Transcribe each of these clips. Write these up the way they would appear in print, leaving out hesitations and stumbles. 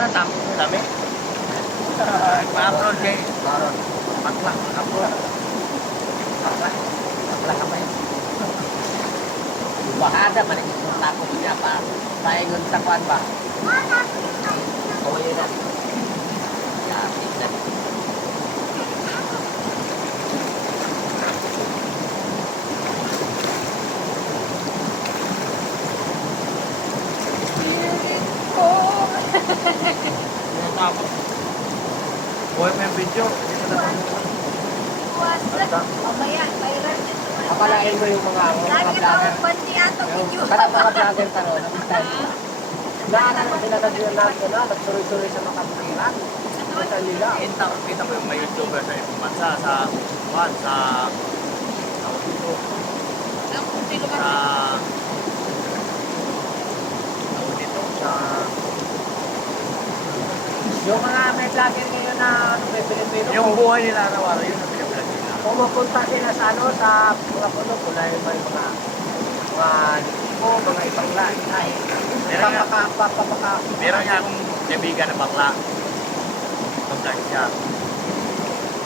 Saan tapos mo dami? Pa-upload kay Baron. Pakla, upload. Pakla ka pa yun. Bahada pa rin yung tapos niya pa. Paingon sa kuwan ba? Oo, yun na. Yeah, tignan. Tapos, buhay mo yung video. Mamaya, viral din naman. Akalain mo yung mga Lagi vlogger. tawag banti ato video. Parang mga vlogger taro, naanan mo sila nagsuroy-suroy sa mga kapatiran. Sa nila. Kita mo yung may YouTuber sa ibang bansa, sa Juan, sa Yung mga may vlogger ngayon na may Pilipino. yung buhay nila araw-araw, yun ang pinablog nila. Kung mapunta sila sa sa mga puno, kulay may mga ibang lahi. Meron nga akong kaibigan na bakla. Pag-vlog siya.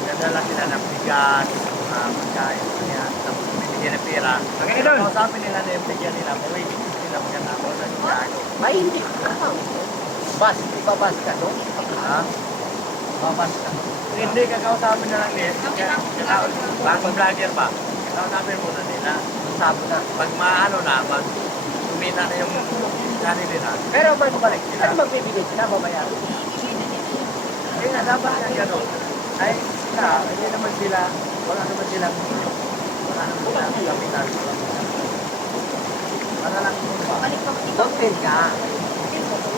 Nadala sila ng bigas, pagkain, kanya. Tapos binigyan ng pera. Okay, Idol. Kausapin nila na yung bigyan nila. Pero hindi sila maganda ako sa gago. May hindi. Bas, ibabas ka doon. Ha? Babas ka. Hindi, kakausapin na lang nila. Bagong vlogger pa. Kakausapin muna nila. Sabo na. Pag maano na, pag kumita na yung channel nila. Pero may balik sila. Ano magbibigay sila? Babayaran. Kaya nga, dapat nga gano'n. Ay, sila, hindi naman sila, wala naman silang kapital. Para lang kung ba. Content ka.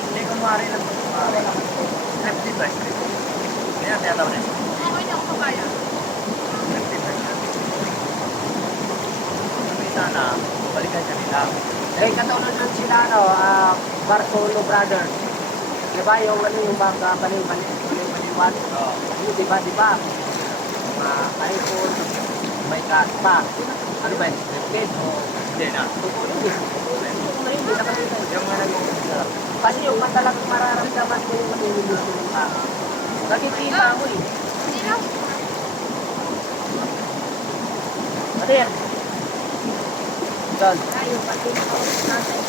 Hindi ko maaari lang kung maaari. Safety by safety. Kaya tiyataw rin. Okay na ako papaya. Safety by safety. Kumita na, balikan siya nila. Eh, katulad nun sila, Bartolo Brothers. Diba yung mga baliw-baliwan? Oo. Diba? iPhone, may cash pa. Ano ba yun? Scripted? Hindi na. Hindi na kasi. Yung mga nag-uusap. Kasi yung talagang mararamdaman ko yung manililis mo ng tao. Nakikita mo eh. Sino? Ano yan? John. Tayo, pati na ako natin.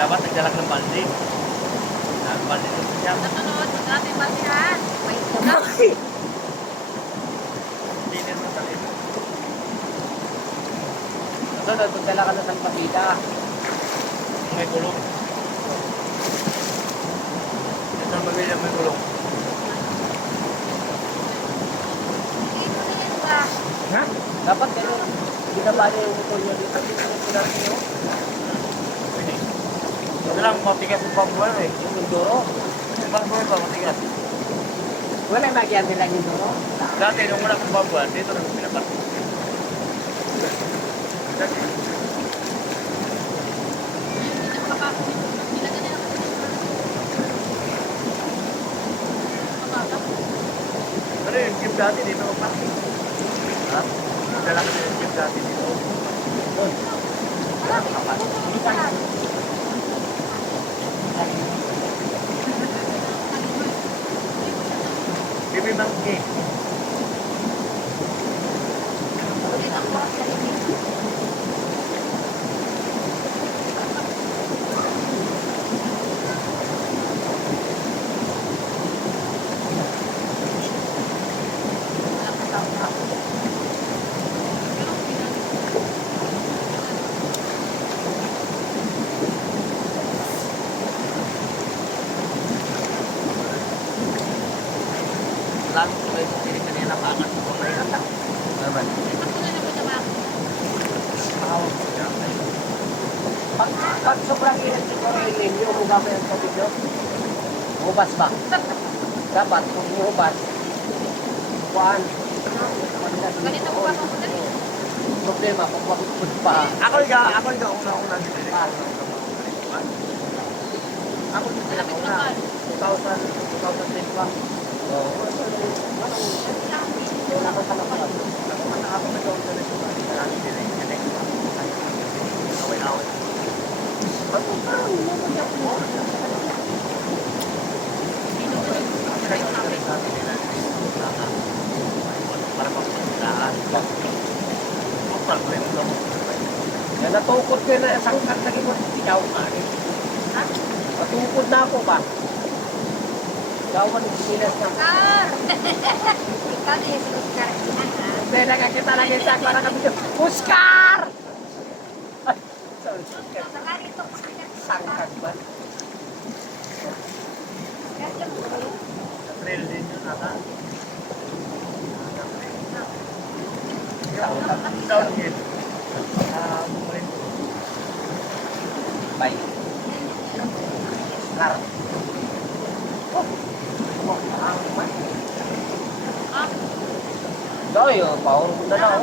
Dapat nagdalak ng balde. Ang balde nito siya. Natunod, natin basihan. Wait, Hindi naman sa rin. Sunod, magdala ka na sa patida. May kulong. Ito ang pamilya may kulong. Ha? Dapat ganun. Binaba niya yung motor niya dito. Pinag niyo. Pwede. Ito lang, matigas ang pambuhay eh. Yung Mindoro. Yung pambuhay ba, matigas. Wala yung nagyan nila yung Mindoro. Dati, nung wala kong pambuhay, dito na pinapat. Dati. Ano yung jeep dati dito? Ha? Dala ka na yung jeep dati dito. Doon. Bibi Monkey. Lahat ko kayo kung hindi kanila pangat ko na yun. Naman. Pag sobrang init siguro yung yung umubas ba yung tubig yun? Umubas ba? Dapat, kung umubas, kuhaan. Ganito ko pa ako dali. Problema, kung makikipod pa. Ako yung una-una dito. Ako yung pinakauna. 2010 pa. Oo. Wala ko sa lakas. Ako man ako nag-auto na ito. Marami din yung connect. Ano ba? Para pagpagdaan. Super kwento mo. Yan, natukod ko na isang lagi mo. Ikaw ka. Ha? Natukod na ako ba? Ikaw man yung sinas na. Oscar! Ikaw na yung Oscar. Hindi, nakakita lang yung sakla na kami. Oscar! Ay, sorry. Saka dito. Sangkag ba? Sa trail din yun ata. Downhill. Bumulin. Bye. Lar. Oh, ang man. Ah, Doyo, power mo na lang.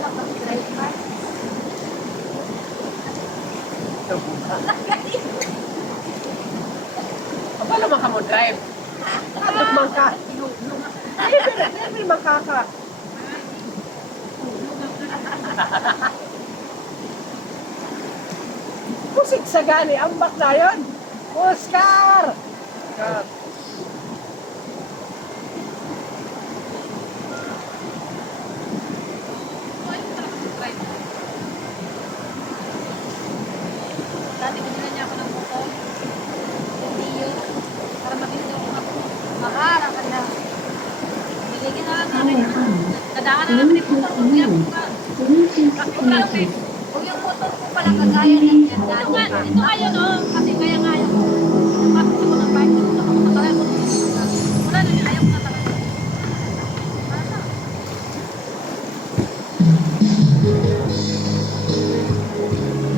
Apa naman ka mo drive? Abot man ka. Hindi man ka. Pusik sa gani, ambak na yun. Oscar! Oscar. dati binila niya ako ng motor. Hindi yun. Para mabili ako. Maharap ka na. Biligyan na lang namin. Kadaan na lang yung motor ko. Kaya ko ka. Kung yung motor ko pala kagaya ng yan. Ito ayaw no. Kasi kaya nga ayaw. Napasok ako ng bike. Gusto ko matalaga ko. Wala na ayaw ko na talaga.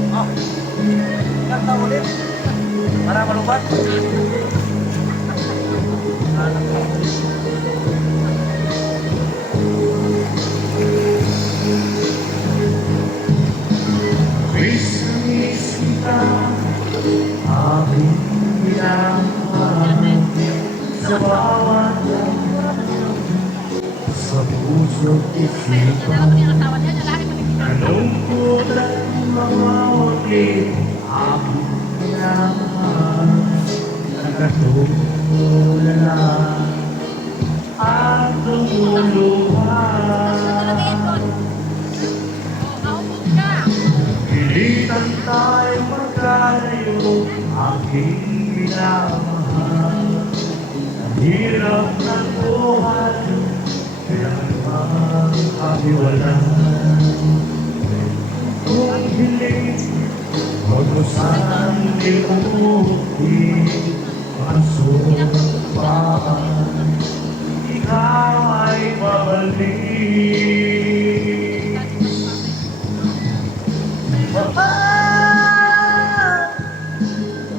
Oh. Kanta ulit. Para malubat. Miss kita, aking minamahal sa bawat laman, sa puso't isipan. Dalawa niya ang asawa niya. Lalaki pa rin. Kalungkot at mga wakit, aking minamahal, nakatulala at lumuluhan. Pilitan tayo magkalayo, aking minamahal. Ang hirap ng buhay, kaya magkahiwalan. Kung hiling, huwag mo sanang limutin ang sumpaan. Ikaw ay babalik.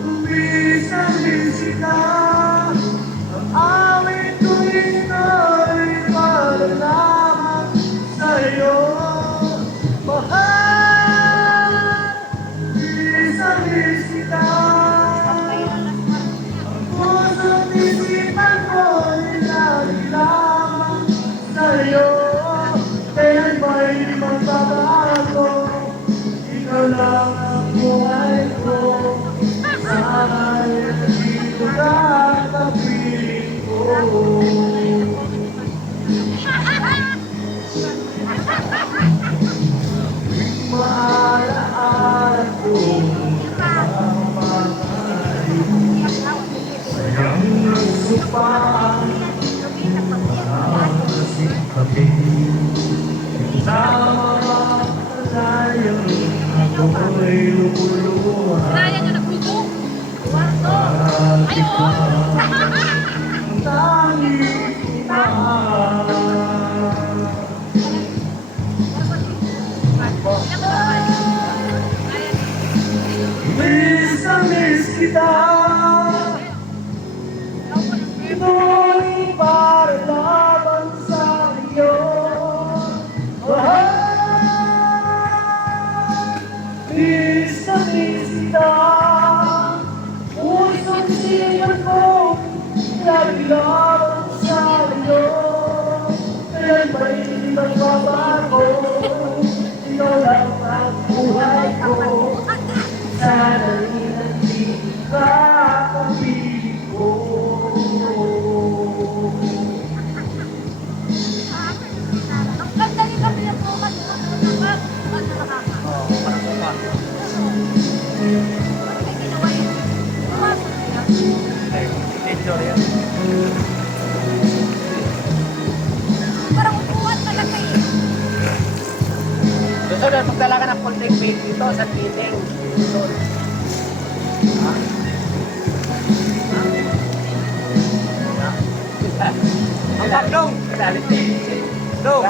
Umisalis kita, ang aming tuwing ay malalaman sa'yo. Mahal, umisalis kita, ang puso't isipan ko'y lagi lamang sa'yo. Kailan ba'y di magbabago? Ikaw lang ang buhay ko. Sana'y nandito ka sa piling ko. Tuwing maalaala ko ang pagkain, sayang nagsupaan, parang kasing kape. Sa mga kalayang ako'y lumuluhan. Kaya niya nagluto. Kwarto. Ayaw. Ang tanging mahal. Miss na miss kita. Ito'y para laban sa iyo. Miss na miss kita. Puso't siyan ko, lagi laban sa iyo. Kailan ba'y di magbabago? Ikaw lang ang buhay ko. Sana'y nandito picture yan. Parang upuan talaga eh. Susunod, magdala ka ng content dito sa meeting. Susunod. Ha? Ang tatlong! Dong!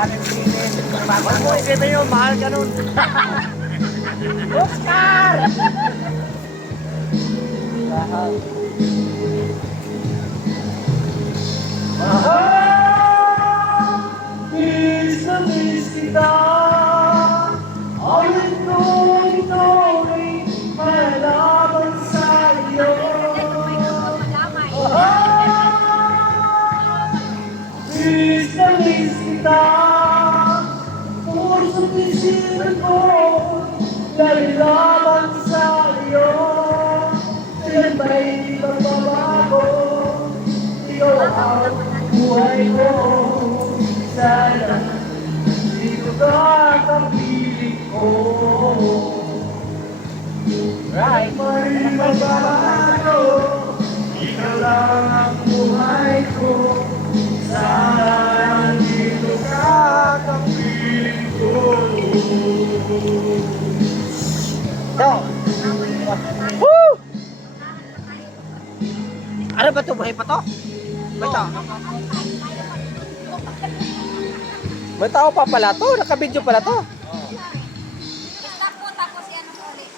Huwag mo isipin yun, mahal ka nun. Oscar! Miss na miss kita. Ang ito'y malaban sa iyo. Miss na miss kita. Puso't isipan ko lalaban sa iyo. Yan ba'y magbabago? Ikaw ang buhay ko. Sana dito ka kapiling ko. Right. May magbabago. Ikaw lang ang buhay ko. Sana dito ka kapiling ko. Dong! Woo! Ano ba ito? Buhay pa to? May tao? May tao pa pala to? Nakabidyo pala to? Stop po tapos yan ulit.